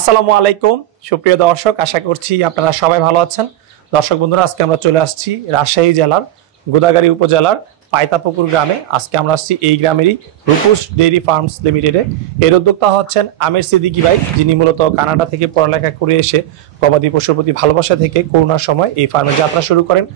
আসসালামু আলাইকুম সুপ্রিয় দর্শক, আশা করছি আপনারা সবাই ভালো আছেন। দর্শক বন্ধুরা, আজকে আমরা চলে আসছি রাজশাহী জেলার গোদাগাড়ী উপজেলার পায়তাপুকুর গ্রামে। আজকে আমরা আসছি এই গ্রামেরই রূপস ডেইরি ফার্মস লিমিটেডে। এর উদ্যোক্তা হচ্ছেন আমির সিদ্দিকী ভাই, যিনি মূলত কানাডা থেকে পড়ালেখা করে এসে গবাদি পশুর প্রতি ভালোবাসা থেকে করোনার সময় এই ফার্মে যাত্রা শুরু করেন।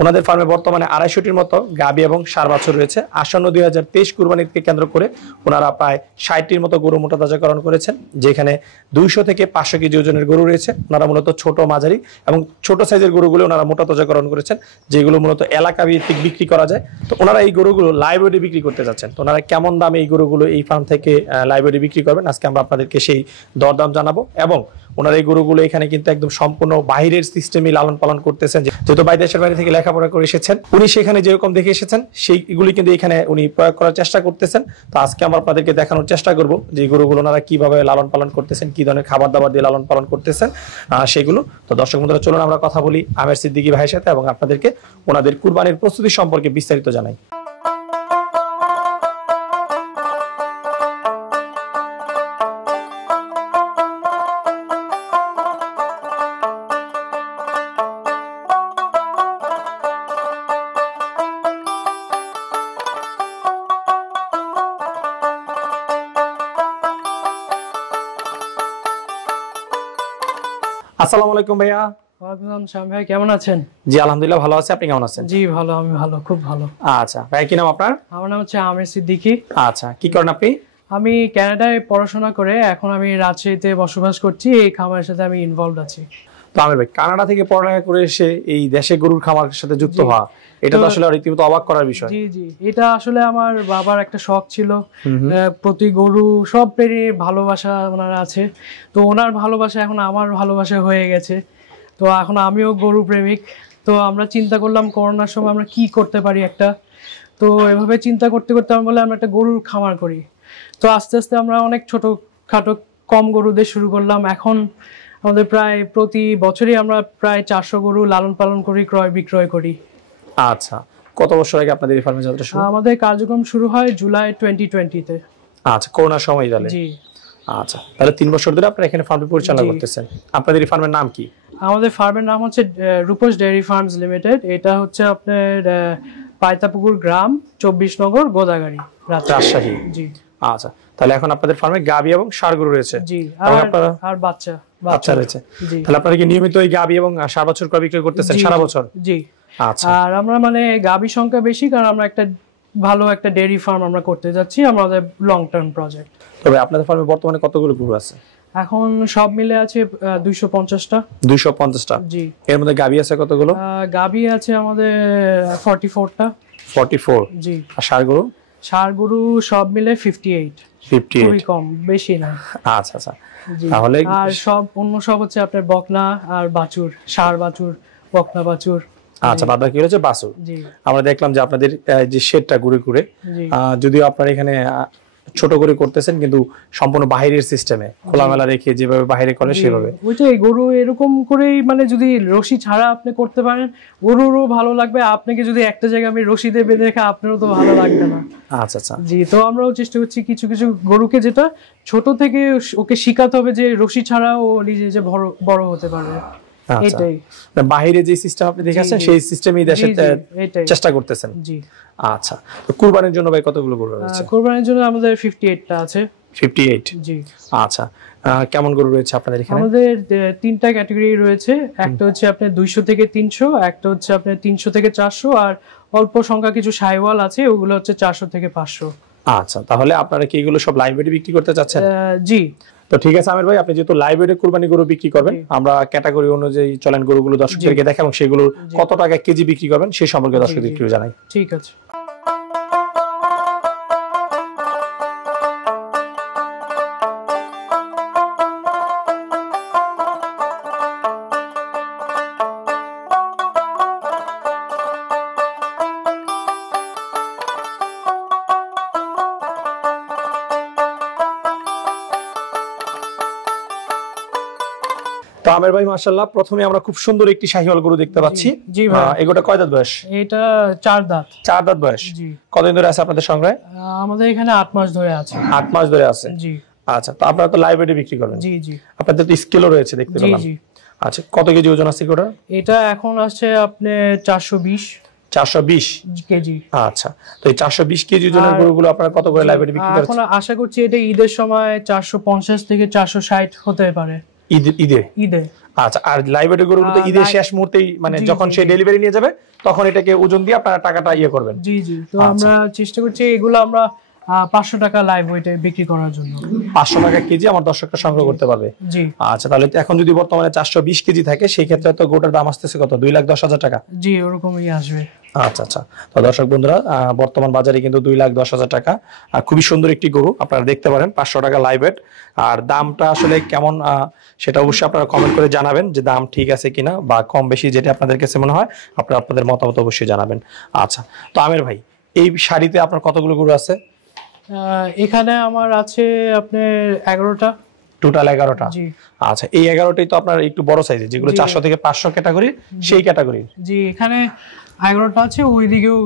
ওনাদের ফার্মে বর্তমানে 250টির মতো গাভী এবং ষাঁড় বাছুর রয়েছে। আসন্ন 2023 কুরবানিকে কেন্দ্র করে ওনারা প্রায় 60টির মতো গরু মোটা তাজাকরণ করেছেন, যেখানে 200 থেকে 500 কেজি ওজনের গরু রয়েছে। ওনারা মূলত ছোট, মাঝারি এবং ছোট সাইজের গরুগুলো ওনারা মোটা তাজাকরণ করেছেন, যেগুলো মূলত এলাকা ভিত্তিক বিক্রি করা যায়। তো ওনারা এই গরুগুলো লাইভ ওয়েটে বিক্রি করতে যাচ্ছেন। তো ওনারা কেমন দামে এই গরুগুলো এই ফার্ম থেকে লাইভ ওয়েটে বিক্রি করবেন, আজকে আমরা আপনাদেরকে সেই দরদাম জানাবো। এবং ওনারা এই গরুগুলো এখানে কিন্তু একদম সম্পূর্ণ বাহিরের সিস্টেমে লালন পালন করতেছেন, যেহেতু দেশের বাইরে থেকে লেখাপড়া করে এসেছেন। উনি সেখানে যেরকম দেখে এসেছেন সেইগুলি কিন্তু এখানে উনি প্রয়োগ করার চেষ্টা করতেছেন। তো আজকে আমরা আপনাদেরকে দেখানোর চেষ্টা করব যে গরুগুলো ওনারা কিভাবে লালন পালন করতেছেন, কি ধরনের খাবার দাবার দিয়ে লালন পালন করতেছেন সেগুলো। তো দর্শক বন্ধুরা, চলুন আমরা কথা বলি আমির সিদ্দিকী ভাইয়ের সাথে এবং আপনাদেরকে ওনাদের কুরবানির প্রস্তুতি সম্পর্কে বিস্তারিত জানাই। আসসালামু আলাইকুম ভাইয়া। ওয়ালাইকুম আসসালাম শাম ভাই, কেমন আছেন? জি আলহামদুলিল্লাহ ভালো আছি, আপনি কেমন আছেন? জি ভালো, আমি ভালো, খুব ভালো। আচ্ছা ভাই, কি নাম আপনার? আমার নাম হচ্ছে আমির সিদ্দিকী। আচ্ছা, কি করেন আপনি? আমি কানাডায় পড়াশোনা করে এখন আমি রাজশাহীতে বসবাস করছি। এই খামারের সাথে আমি ইনভলভড আছি। তো আমির ভাই, কানাডা থেকে পড়ালেখা করে এসে এই দেশে গরুর খামারের সাথে যুক্ত হওয়া, এটা তো আসলে রীতিমতো অবাক করার বিষয়। জি জি, এটা আসলে আমার বাবার একটা শখ ছিল। প্রতি গরু সব পেরে ভালোবাসা ওনার আছে। তো ওনার ভালোবাসা এখন আমার ভালোবাসা হয়ে গেছে। তো এখন আমিও গরু প্রেমিক। তো আমরা চিন্তা করলাম করোনার সময় আমরা কি করতে পারি একটা। তো এভাবে চিন্তা করতে করতে আমরা বলে আমরা একটা গরুর খামার করি। তো আস্তে আস্তে আমরা অনেক ছোটখাটো কম গরু দিয়ে শুরু করলাম। এখন আমাদের প্রায় প্রতি বছরই আমরা প্রায় 400 গরু লালন পালন করি, ক্রয় বিক্রয় করি। আচ্ছা, কত বছর আগে আপনাদের এই ফার্মে যাত্রা শুরু? আমাদের কার্যক্রম শুরু হয় জুলাই 2020-তে। আচ্ছা, করোনার সময় তাহলে? জি। আচ্ছা, তাহলে 3 বছর ধরে আপনারা এখানে ফার্ম পরিচালনা করতেছেন। আপনাদের এই ফার্মের নাম কি? আমাদের ফার্মের নাম হচ্ছে রূপস ডেইরি ফার্মস লিমিটেড। এটা হচ্ছে আপনার পায়তাপুকুর গ্রাম, 24 নগর, গোদাগাড়ী, রাজশাহী। জি। আচ্ছা, তাহলে এখন আপনাদের ফার্মে গাভী এবং ষাঁড় গরু রয়েছে? জি, আর বাচ্চা রয়েছে। তাহলে আপনারা কি নিয়মিত এই গাভী এবং ষাঁড় বাছুর ক্রয় বিক্রয় করতেছেন সারা বছর? জি। আচ্ছা, আর আমরা গাভী সংখ্যা বেশি, কারণ আমরা একটা ভালো একটা ডেইরি ফার্ম আমরা করতে যাচ্ছি, আমাদের লং টার্ম প্রজেক্ট। তবে আপনাদের ফার্মে বর্তমানে কতগুলো গরু আছে? এখন সব মিলে আছে 250টা। 250টা? জি। এর মধ্যে গাভী আছে কতগুলো? গাভী আছে আমাদের 44টা। 44? জি। আর ষাঁড় গরু সব মিলে 58। খুবই কম, বেশি না। আচ্ছা আচ্ছা, তাহলে আর সব হচ্ছে আপনার বকনা আর বাছুর, ষাঁড় বাছুর, বকনা বাছুর। আচ্ছা, বাদ বাকি হচ্ছে বাছুর। আমরা দেখলাম যে আপনাদের যে শেডটা ঘুরে ঘুরে, যদিও আপনারা এখানে ছোট করে করতেছেন, কিন্তু সম্পূর্ণ বাহিরের সিস্টেমে খোলামেলা রেখে যেভাবে বাহিরে করে সেভাবে। ওইটাই, গরু এরকম করেই যদি রশি ছাড়া আপনি করতে পারেন, গরুরও ভালো লাগবে। আপনাকে যদি একটা জায়গায় আমি রশি দিয়ে বেঁধে রেখে, আপনারও তো ভালো লাগবে না। আচ্ছা আচ্ছা, জি। তো আমরাও চেষ্টা করছি কিছু কিছু গরুকে, যেটা ছোট থেকে ওকে শিখাতে হবে যে রশি ছাড়াও ও নিজে যে বড় হতে পারবে। এটাই বাহিরে যে সিস্টেম আপনি দেখাচ্ছেন, সেই সিস্টেমই দেশে চেষ্টা করতেছেন। জি। আচ্ছা, তো কুরবানির জন্য ভাই কতগুলো গরু রয়েছে? কুরবানির জন্য আমাদের 58টা আছে। 58? জি। আচ্ছা, কেমন গরু রয়েছে আপনাদের এখানে? আমাদের 3টা ক্যাটাগরি রয়েছে। একটা হচ্ছে আপনার 200 থেকে 300, একটা হচ্ছে আপনার 300 থেকে 400, আর অল্প সংখ্যা কিছু সাইওয়াল আছে, ওগুলো হচ্ছে 400 থেকে 500। আচ্ছা, তাহলে আপনারা কি এগুলো সব লাইভ ওয়েটে বিক্রি করতে চাচ্ছেন? জি। তো ঠিক আছে আমির ভাই, আপনি যেহেতু লাইভ ওয়েটে কুরবানি গরু বিক্রি করবেন, আমরা ক্যাটাগরি অনুযায়ী চলেন গরুগুলো দর্শকদেরকে দেখা এবং সেগুলোর কত টাকা কেজি বিক্রি করবেন সেই সম্পর্কে দর্শকদের একটু জানাই। ঠিক আছে। তো আমির ভাই মাশাআল্লাহ, প্রথমে আমরা খুব সুন্দর একটি শাহিওয়াল গরু দেখতে পাচ্ছি। জি ভাই। এগোটা কয় দাঁত বয়স? এটা 4 দাঁত। 4 দাঁত বয়স। জি। কতদিন ধরে আছে আপনাদের সংগ্রহে? আমাদের এখানে 8 মাস ধরে আছে। 8 মাস ধরে আছে। জি। আচ্ছা, তো আপনারা তো লাইভ ওয়েটে বিক্রি করবেন? জি জি। আপনাদের তো স্কেলও রয়েছে দেখতে জি পেলাম। জি। আচ্ছা, কত কেজি ওজন আছে গোটা? এটা এখন আছে আপনি 420 কেজি। আচ্ছা, তো এই 420 কেজি ওজনের গরুগুলো আপনারা কত করে লাইভ ওয়েটে বিক্রি করছেন? এখন আশা করছি এটা ঈদের সময় 450 থেকে 460 হতে পারে। ঈদে? আচ্ছা, আর লাইভ ওয়েটের গরুগুলো তো ঈদের শেষ মুহূর্তেই, মানে যখন সে ডেলিভারি নিয়ে যাবে তখন এটাকে ওজন দিয়ে আপনারা টাকাটা করেন? জি জি। তো আমরা চেষ্টা করছি এগুলো আমরা 500 টাকা লাইভ ওয়েটে বিক্রি করার জন্য। 500 টাকা কেজি আমার দর্শকরা সংগ্রহ করতে পারবে? জি। আচ্ছা, তাহলে এখন যদি বর্তমানে 420 কেজি থাকে সেই ক্ষেত্রে তো গোটার দাম আসতেছে কত? 2,10,000 টাকা? জি, ওরকমই আসবে। আচ্ছা আচ্ছা, তো দর্শক বন্ধুরা, বর্তমান বাজারে কিন্তু 2,10,000 টাকা। খুবই সুন্দর একটি গরু, আপনারা দেখতে পারেন। 500 টাকা লাইভ ওয়েট। আর দামটা আসলে কেমন সেটা অবশ্যই আপনারা কমেন্ট করে জানাবেন যে দাম ঠিক আছে কিনা, বা কম বেশি যেটা আপনাদের কাছে মনে হয় আপনারা আপনাদের মতামত অবশ্যই জানাবেন। আচ্ছা, তো আমির ভাই, এই শাড়িতে আপনার কতগুলো গরু আছে? এখানে আমার আছে আপনার 11টা। টোটাল 11টা? জি। আচ্ছা, এই 11টাই তো আপনার একটু বড় সাইজের, যেগুলো 400 থেকে 500 ক্যাটাগরি, সেই ক্যাটাগরি? জি, এখানে 11টা আছে, ওইদিকেও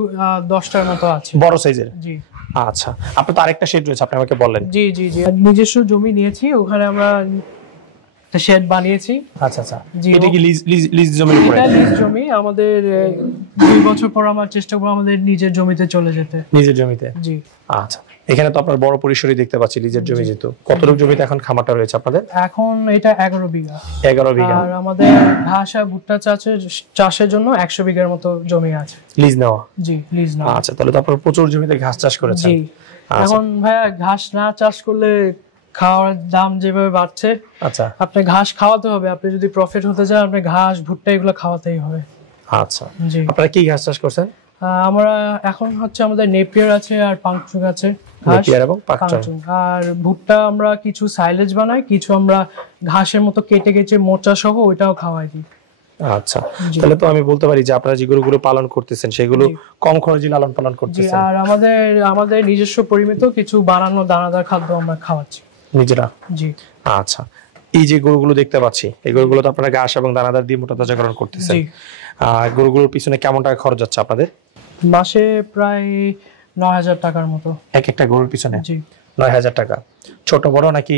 10টার মতো আছে বড় সাইজের। জি। আচ্ছা, আপনার তো আরেকটা শেড রয়েছে, আপনি আমাকে বললেন। জি জি জি, নিজস্ব জমি নিয়েছি, ওখানে আমরা একটা শেড বানিয়েছি। আচ্ছা আচ্ছা, এটা কি লিজ জমির উপরে? এটা লিজ জমি আমাদের। 2 বছর পর আমরা চেষ্টা করব আমাদের নিজের জমিতে চলে যেতে। নিজের জমিতে? জি। আচ্ছা, এখানে তো আপনার বড় পরিসরই দেখতে পাচ্ছি লিজের জমি। যেহেতু কতটুকু জমিতে এখন খামারটা রয়েছে আপনাদের? এখন এটা 11 বিঘা। 11 বিঘা। আর আমাদের ঘাস আর ভুট্টা চাষের জন্য 100 বিঘার মতো জমি আছে লিজ নেওয়া। জি, লিজ নেওয়া। আচ্ছা, তাহলে তো আপনারা প্রচুর জমিতে ঘাস চাষ করেছেন। জি। এখন ভাইয়া ঘাস না চাষ করলে খাওয়ার দাম যেভাবে বাড়ছে, আচ্ছা, আপনি ঘাস খাওয়াতে হবে। আপনি যদি প্রফিট হতে চান, আপনি ঘাস ভুট্টা এগুলো খাওয়াতেই হবে। আচ্ছা, জি। আপনারা কি ঘাস চাষ করছেন? আমরা এখন হচ্ছে আমাদের নেপিয়ার আছে আর পাংচুং আছে। নেপিয়ার এবং পাংচুং। আর ভুট্টা আমরা কিছু সাইলেজ বানাই, কিছু আমরা ঘাসের মতো কেটে কেটে মোচা সহ ওইটাও খাওয়াই দিই। আচ্ছা, তাহলে তো আমি বলতে পারি যে আপনারা যে গরুগুলো পালন করতেছেন সেগুলো কম খরচে লালন পালন করতেছেন। আর আমাদের নিজস্ব পরিমিত কিছু বানানো দানাদার খাদ্য আমরা খাওয়াচ্ছি নিজেরা। জি। আচ্ছা, এই যে গরুগুলো দেখতে পাচ্ছি, এই গরুগুলো তো আপনারা ঘাস এবং দানাদার দিয়ে মোটা তাজাকরণ করতেছেন। গরুগুলোর পিছনে কেমন টাকা খরচ যাচ্ছে আপনাদের? মাসে প্রায় 9,000 টাকার মতো এক একটা গরুর পিছনে? জি। 9,000 টাকা। ছোট বড় নাকি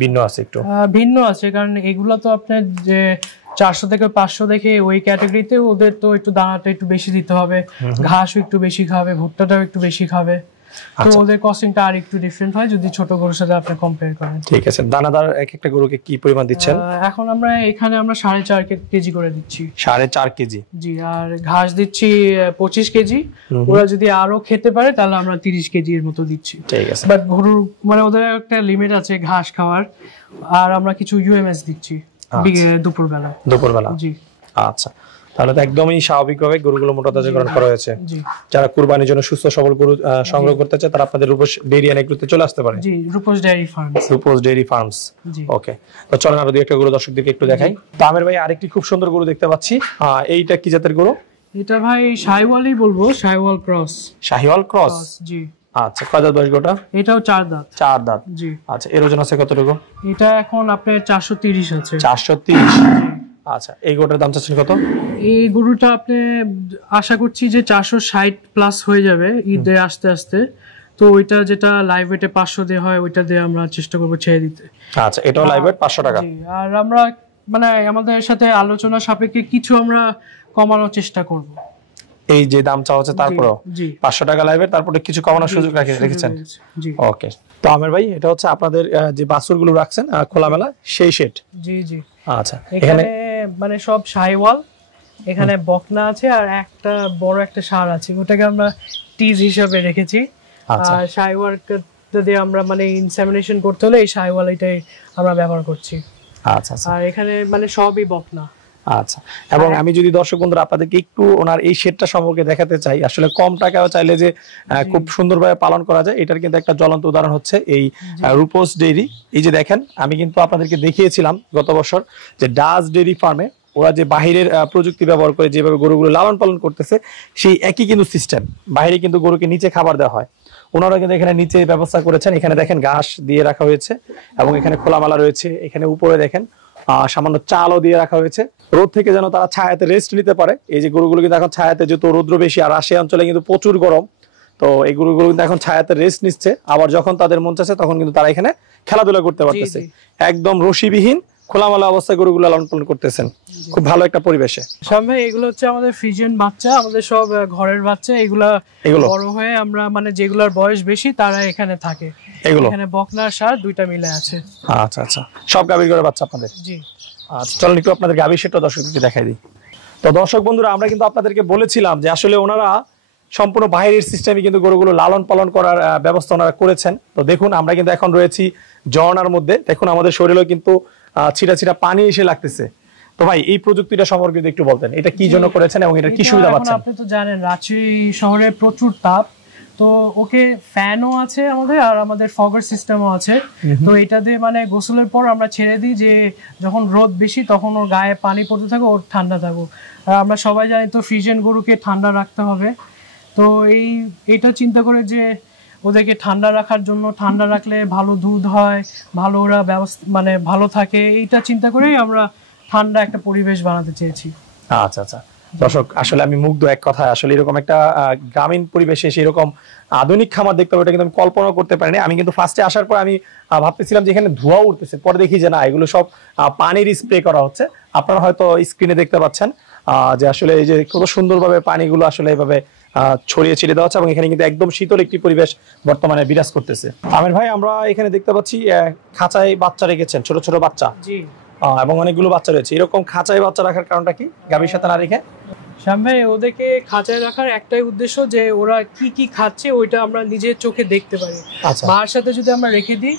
ভিন্ন আছে? একটু ভিন্ন আছে, কারণ এগুলো তো আপনার যে 400 থেকে 500 দেখে ওই ক্যাটাগরিতে ওদের তো একটু দানাটা একটু বেশি দিতে হবে, ঘাসও একটু বেশি খাবে, ভুট্টাটাও একটু বেশি খাবে। তো ওদের কস্টিংটা আর একটু ডিফারেন্ট হয় যদি ছোট গরুর সাথে আপনি কম্পেয়ার করেন। ঠিক আছে, দানাদার এক একটা গরুকে কি পরিমাণ দিচ্ছেন? এখন আমরা এখানে 4.5 কেজি করে দিচ্ছি। 4.5 কেজি? জি। আর ঘাস দিচ্ছি 25 কেজি। ওরা যদি আরো খেতে পারে তাহলে আমরা 30 কেজি এর মতো দিচ্ছি। ঠিক আছে, বাট গরুর মানে ওদের একটা লিমিট আছে ঘাস খাওয়ার। আর আমরা কিছু ইউএমএস দিচ্ছি দুপুরবেলা। জি। আচ্ছা, তাহলে তো একদমই স্বাভাবিকভাবে গরুগুলো মোটা তাজাকরণ করা হয়েছে। যারা কুরবানির জন্য সুস্থ সবল গরু সংগ্রহ করতে চায় তারা আপনাদের রূপস ডেইরি এগ্রোতে চলে আসতে পারে। জি, রূপস ডেইরি ফার্মস। ওকে, তো চলেন আরো দুই একটা গরু দর্শকদেরকে একটু দেখাই। তো আমির ভাই, আরেকটি খুব সুন্দর গরু দেখতে পাচ্ছি। এইটা কি জাতের গরু? এটা ভাই শাহিওয়ালই বলবো, শাহিওয়াল ক্রস। শাহিওয়াল ক্রস? জি। আচ্ছা, কয় দাঁত বয়স গরুটা? এটাও 4 দাঁত। 4 দাঁত? জি। আচ্ছা, এর ওজন আছে কতটুকু? এটা এখন আপনার 430 আছে। 430? আচ্ছা, এই গরুটার দাম চাচ্ছেন কত? এই গরুটা আপনি আশা করছি যে 460 প্লাস হয়ে যাবে ঈদে আস্তে আস্তে। তো ওইটা যেটা লাইভ ওয়েটে 500 দিয়ে হয় ওইটা দিয়ে আমরা চেষ্টা করব ছেড়ে দিতে। আচ্ছা, এটাও লাইভ ওয়েট 500 টাকা? জি। আর আমরা মানে আমাদের সাথে আলোচনা সাপেক্ষে কিছু আমরা কমানোর চেষ্টা করব। এই যে দাম চাওয়া হচ্ছে তারপরেও 500 টাকা লাইভ ওয়েট, তারপরে কিছু কমানোর সুযোগ রেখেছেন? জি। ওকে, তো আমির ভাই, এটা হচ্ছে আপনাদের যে বাছুরগুলো রাখছেন খোলামেলা সেই শেড? জি জি। আচ্ছা, এখানে মানে সব শাহিওয়াল, এখানে বকনা আছে আর একটা বড় একটা ষাঁড় আছে, ওটাকে আমরা টিজ হিসেবে রেখেছি। আর শাহিওয়ালটা দিয়ে আমরা মানে ইনসেমিনেশন করতে হলে এই শাহিওয়াল এটাই আমরা ব্যবহার করছি। আচ্ছা আচ্ছা। আর এখানে মানে সবই বকনা। আচ্ছা, এবং আমি যদি দর্শক বন্ধুরা আপনাদেরকে একটু ওনার এই শেডটা সম্পর্কে দেখাতে চাই, আসলে কম টাকাও চাইলে যে খুব সুন্দরভাবে পালন করা যায়, এটার কিন্তু একটা জ্বলন্ত উদাহরণ হচ্ছে এই রূপস ডেইরি। এই যে দেখেন, আমি কিন্তু আপনাদেরকে দেখিয়েছিলাম গত বছর যে ডাচ ডেইরি ফার্মে ওরা যে বাহিরের প্রযুক্তি ব্যবহার করে যেভাবে গরুগুলো লালন পালন করতেছে, সেই একই কিন্তু সিস্টেম। বাইরে কিন্তু গরুকে নিচে খাবার দেওয়া হয়, ওনারা কিন্তু এখানে নিচে ব্যবস্থা করেছেন। এখানে দেখেন ঘাস দিয়ে রাখা হয়েছে এবং এখানে খোলামেলা রয়েছে। এখানে উপরে দেখেন সামান্য চালও দিয়ে রাখা হয়েছে, রোদ থেকে যেন তারা ছায়াতে রেস্ট নিতে পারে। এই যে গরুগুলো কিন্তু এখন ছায়াতে, যেহেতু রৌদ্র বেশি আর রাশিয়া অঞ্চলে কিন্তু প্রচুর গরম, তো এই গরুগুলো কিন্তু এখন ছায়াতে রেস্ট নিচ্ছে, আবার যখন তাদের মন চাচ্ছে তখন কিন্তু তারা এখানে খেলাধুলা করতে পারতেছে। একদম রশিবিহীন খোলামেলা অবস্থায় গরুগুলো লালন পালন করতেছেন, খুব ভালো একটা পরিবেশে। ভাই এগুলো হচ্ছে আমাদের ফ্রিজিয়ান বাচ্চা, আমাদের সব ঘরের বাচ্চা। এগুলো বড় হয়ে আমরা মানে যেগুলোর বয়স বেশি তারা এখানে থাকে। এখানে বকনা ষাঁড় দুইটা মিলে আছে। আচ্ছা আচ্ছা, সব গাভীর ঘরের বাচ্চা আপনাদের? জি। আচ্ছা চলুন একটু আপনাদের গাভীর সেটটা দর্শকদেরকে দেখাই দিই। তো দর্শক বন্ধুরা, আমরা কিন্তু আপনাদেরকে বলেছিলাম যে আসলে ওনারা সম্পূর্ণ বাইরের সিস্টেমে কিন্তু গরুগুলো লালন পালন করার ব্যবস্থা ওনারা করেছেন। তো দেখুন আমরা কিন্তু এখন রয়েছি ঝর্ণার মধ্যে, দেখুন আমাদের শরীরেও কিন্তু ছিটা ছিটা পানি এসে লাগতেছে। তো ভাই এই প্রযুক্তিটা সম্পর্কে একটু বলতেন, এটা কি জন্য করেছেন এবং এটা কি সুবিধা পাচ্ছেন? আপনি তো জানেন রাজশাহী শহরে প্রচুর তাপ, তো ওকে ফ্যানও আছে আমাদের আর আমাদের ফগার সিস্টেমও আছে। তো এটা দিয়ে মানে গোসলের পর আমরা ছেড়ে দিই, যে যখন রোদ বেশি তখন ওর গায়ে পানি পড়তে থাকে, ওর ঠান্ডা থাকুক। আর আমরা সবাই জানি তো ফ্রিজিয়ান গরুকে ঠান্ডা রাখতে হবে। তো এইটা চিন্তা করে যে ওদেরকে ঠান্ডা রাখার জন্য, ঠান্ডা রাখলে ভালো দুধ হয়, ভালো ওরা ব্যবস্থা মানে ভালো থাকে, এইটা চিন্তা করেই আমরা ঠান্ডা একটা পরিবেশ বানাতে চেয়েছি। আচ্ছা আচ্ছা দর্শক, আসলে আমি মুগ্ধ এক কথায়। আসলে এরকম একটা গ্রামীণ পরিবেশে সেরকম আধুনিক খামার দেখতে হবে এটা কিন্তু আমি কল্পনা করতে পারিনি। আমি কিন্তু ফার্স্টে আসার পর আমি ভাবতেছিলাম যে এখানে ধোঁয়া উঠতেছে, পরে দেখি যে না, এগুলো সব পানির স্প্রে করা হচ্ছে। আপনারা হয়তো স্ক্রিনে দেখতে পাচ্ছেন যে আসলে এই যে কত সুন্দরভাবে পানিগুলো আসলে এইভাবে ছড়িয়ে ছিটিয়ে দেওয়া হচ্ছে, এবং এখানে কিন্তু একদম শীতল একটি পরিবেশ বর্তমানে বিরাজ করতেছে। আমির ভাই, আমরা এখানে দেখতে পাচ্ছি খাঁচায় বাচ্চা রেখেছেন, ছোট ছোট বাচ্চা। জি। এবং অনেকগুলো বাচ্চা রয়েছে। এরকম খাঁচায় বাচ্চা রাখার কারণটা কি গাভীর সাথে না রেখে? শ্যাম ভাই, ওদেরকে খাঁচায় রাখার একটাই উদ্দেশ্য যে ওরা কি কি খাচ্ছে ওইটা আমরা নিজের চোখে দেখতে পারি। মার সাথে যদি আমরা রেখে দিই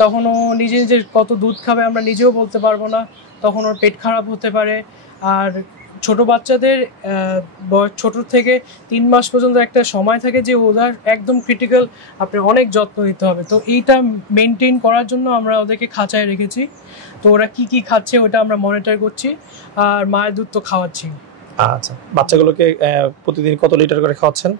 তখন ও নিজে নিজে কত দুধ খাবে আমরা নিজেও বলতে পারবো না, তখন ওর পেট খারাপ হতে পারে। আর ছোট বাচ্চাদের ছোট থেকে 3 মাস পর্যন্ত একটা সময় থাকে যে ওদের একদম ক্রিটিক্যাল, আপনি অনেক যত্ন নিতে হবে। তো এইটা মেনটেন করার জন্য আমরা ওদেরকে খাঁচায় রেখেছি। তো ওরা কি কি খাচ্ছে ওটা আমরা মনিটর করছি, আর মায়ের দুধ তো খাওয়াচ্ছি। আচ্ছা, বাচ্চাগুলোকে প্রতিদিন কত লিটার করে খাওয়াচ্ছেন?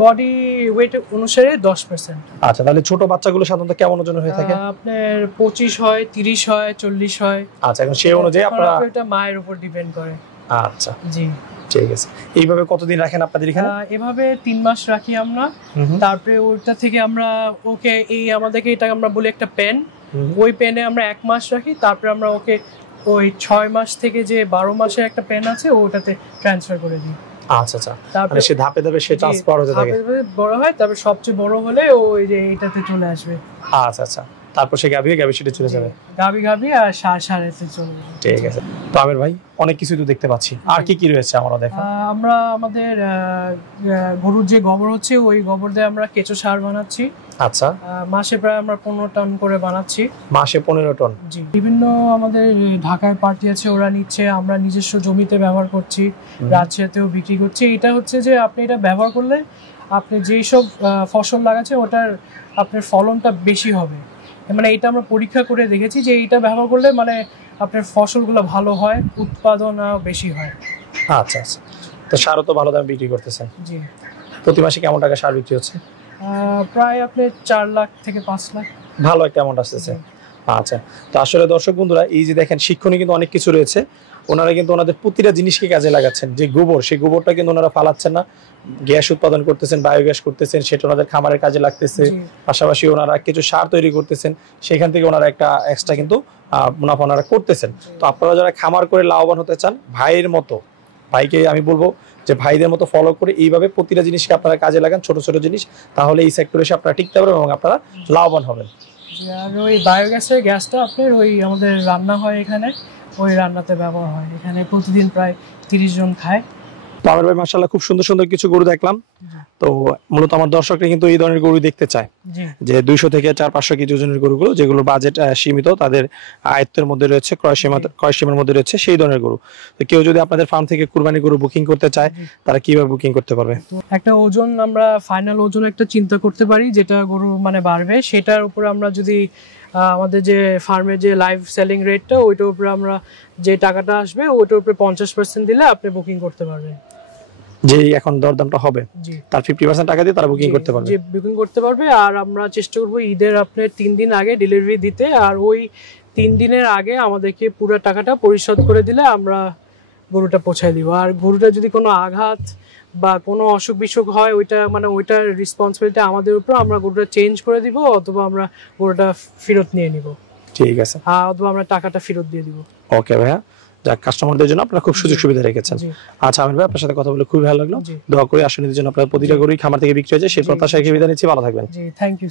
বডি ওয়েট অনুসারে 10%। আচ্ছা, তাহলে ছোট বাচ্চাগুলো সাধারণত কেমন ওজন হয়ে থাকে? আপনার 25 হয়, 30 হয়, 40 হয়। আচ্ছা, এখন সেই অনুযায়ী আপনারা এটা মায়ের উপর ডিপেন্ড করে। আচ্ছা জি, ঠিক আছে। এইভাবে কতদিন রাখেন আপনাদের এখানে? এভাবে 3 মাস রাখি আমরা। তারপরে ওইটা থেকে আমরা ওকে আমাদেরকে এটা আমরা বলি একটা পেন, ওই পেনে আমরা 1 মাস রাখি। তারপরে আমরা ওকে ওই 6 মাস থেকে যে 12 মাসের একটা পেন আছে ওটাতে ট্রান্সফার করে দিই। আচ্ছা আচ্ছা, তারপরে সে ধাপে ধাপে সে ট্রান্সফার হতে থাকে, ধাপে ধাপে বড় হয়। তারপর সবচেয়ে বড় হলে ওই যে এইটাতে চলে আসবে। আচ্ছা আচ্ছা, তারপর সে গাভী সেটা চলে যাবে। গাভী আর ষাঁড়েতে চলে যাবে। ঠিক আছে। তো আমির ভাই, অনেক কিছু তো দেখতে পাচ্ছি, আর কি কি রয়েছে আমরা দেখা? আমরা আমাদের গরুর যে গোবর হচ্ছে ওই গোবর দিয়ে আমরা কেঁচো সার বানাচ্ছি। আচ্ছা, মাসে প্রায় আমরা 15 টন করে বানাচ্ছি। মাসে 15 টন? জি। বিভিন্ন আমাদের ঢাকায় পার্টি আছে, ওরা নিচ্ছে, আমরা নিজস্ব জমিতে ব্যবহার করছি, রাজশাহীতেও বিক্রি করছি। এটা হচ্ছে যে আপনি এটা ব্যবহার করলে আপনি যেই সব ফসল লাগাচ্ছেন ওটার আপনার ফলনটা বেশি হবে। মানে এটা আমরা পরীক্ষা করে দেখেছি যে এইটা ব্যবহার করলে মানে আপনার ফসলগুলো ভালো হয়, উৎপাদন বেশি হয়। আচ্ছা আচ্ছা, তো সারও তো ভালো দামে বিক্রি করতেছেন? জি। প্রতি মাসে কেমন টাকা সার বিক্রি হচ্ছে? প্রায় আপনার 4 লাখ থেকে 5 লাখ। ভালো একটা অ্যামাউন্ট আসতেছে। আচ্ছা, তো আসলে দর্শক বন্ধুরা, এই যে দেখেন শিক্ষণীয় কিন্তু অনেক কিছু রয়েছে। ওনারা কিন্তু ওনাদের প্রতিটা জিনিসকে কাজে লাগাচ্ছেন। যে গোবর, সেই গোবরটা কিন্তু ওনারা ফালাচ্ছেন না, গ্যাস উৎপাদন করতেছেন, বায়োগ্যাস করতেছেন, সেটা ওনাদের খামারের কাজে লাগতেছে। পাশাপাশি ওনারা কিছু সার তৈরি করতেছেন, সেখান থেকে ওনারা একটা এক্সট্রা কিন্তু মুনাফা ওনারা করতেছেন। তো আপনারা যারা খামার করে লাভবান হতে চান, ভাইয়ের মতো, ভাইকে আমি বলবো যে ভাইদের মতো ফলো করে এইভাবে প্রতিটা জিনিসকে আপনারা কাজে লাগান, ছোট ছোট জিনিস, তাহলে এই সেক্টরে এসে আপনারা টিকতে পারবেন এবং আপনারা লাভবান হবেন। আর ওই বায়োগ্যাসের গ্যাসটা আপনার ওই আমাদের রান্না হয় এখানে, ওই রান্নাতে ব্যবহার হয়। এখানে প্রতিদিন প্রায় 30 জন খায়। তো আমার ভাই মাশাআল্লাহ খুব সুন্দর সুন্দর কিছু গরু দেখলাম। তো মূলত আমার দর্শকরা কিন্তু এই ধরনের গরু দেখতে চায়, যে 200 থেকে 400-500 কেজি ওজনের গরুগুলো, যেগুলো বাজেট সীমিত, তাদের আয়ত্তের মধ্যে রয়েছে, ক্রয় সীমার মধ্যে রয়েছে, সেই ধরনের গরু। তো কেউ যদি আপনাদের ফার্ম থেকে কুরবানি গরু বুকিং করতে চায়, তারা কিভাবে বুকিং করতে পারবে? একটা ওজন আমরা ফাইনাল ওজন একটা চিন্তা করতে পারি, যেটা গরু মানে বাড়বে, সেটার উপর আমরা যদি আমাদের যে ফার্মের যে লাইভ সেলিং রেটটা ওইটার উপরে আমরা যে টাকাটা আসবে ওইটার উপরে 50% দিলে আপনি বুকিং করতে পারবেন। যে এখন দরদামটা হবে তার 50% টাকা দিয়ে তারা বুকিং করতে পারবে। জি, বুকিং করতে পারবে। আর আমরা চেষ্টা করব ঈদের আপনার 3 দিন আগে ডেলিভারি দিতে, আর ওই 3 দিনের আগে আমাদেরকে পুরো টাকাটা পরিশোধ করে দিলে আমরা গরুটা পৌঁছায় দিব। আর গরুটা যদি কোনো আঘাত বা কোনো অসুখ বিসুখ হয় ওইটা মানে ওইটার রেসপন্সিবিলিটি আমাদের উপর, আমরা গরুটা চেঞ্জ করে দিব অথবা আমরা গরুটা ফেরত নিয়ে নিব। ঠিক আছে, অথবা আমরা টাকাটা ফেরত দিয়ে দিব। ওকে ভাইয়া, যাক কাস্টমারদের জন্য আপনারা খুব সুযোগ সুবিধা রেখেছেন। খুব আমির ভাই আপনার সাথে কথা বলে খুবই ভালো লাগলো। দোয়া করি আসলে জন্য আপনার প্রতিটা গরুই খামার থেকে বিক্রি হয়েছে সেই প্রত্যাশায় বিদায় নিচ্ছি, ভালো থাকবেন। জি থ্যাংক ইউ।